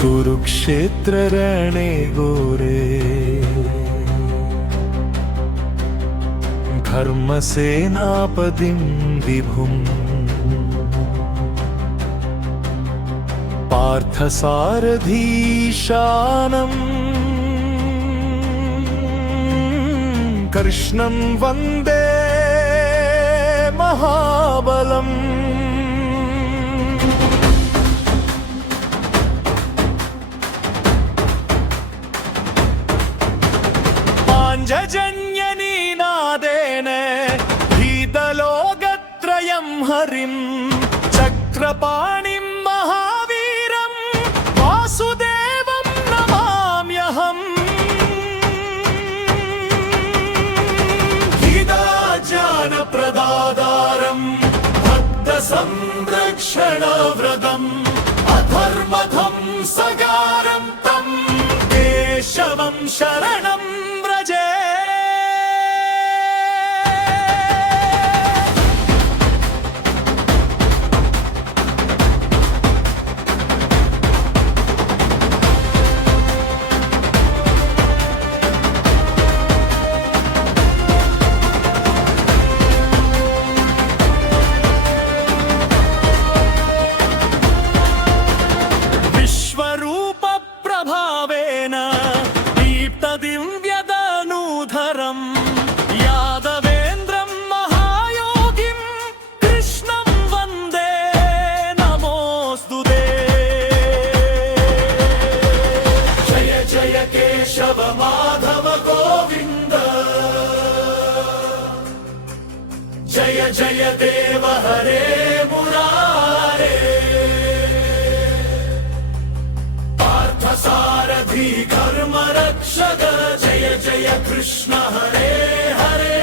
कुरुक्षेत्ररणे घोरे धर्मसेनापतिं विभुम् पार्थसारथीशानम् कृष्णं वन्दे महाबलम् पाञ्जजन्यनीनादेन भीतलोकत्रयं हरिं चक्रपाणिं महावीरं वासुदेवं नमाम्यहम् गीताज्ञानप्रदातारं भक्तसंरक्षणव्रतम् अधर्मधं सगारं तं केशवं शरणं व्रजे। प्रभावेन दीप्तदिव्यदनूधरं यादवेन्द्रं महायोगिं कृष्णं वन्दे नमोऽस्तु ते। जय जय केशव माधव गोविन्द जय जय देव हरे मुरारे सारथी कर्म रक्षक जय जय कृष्ण हरे हरे।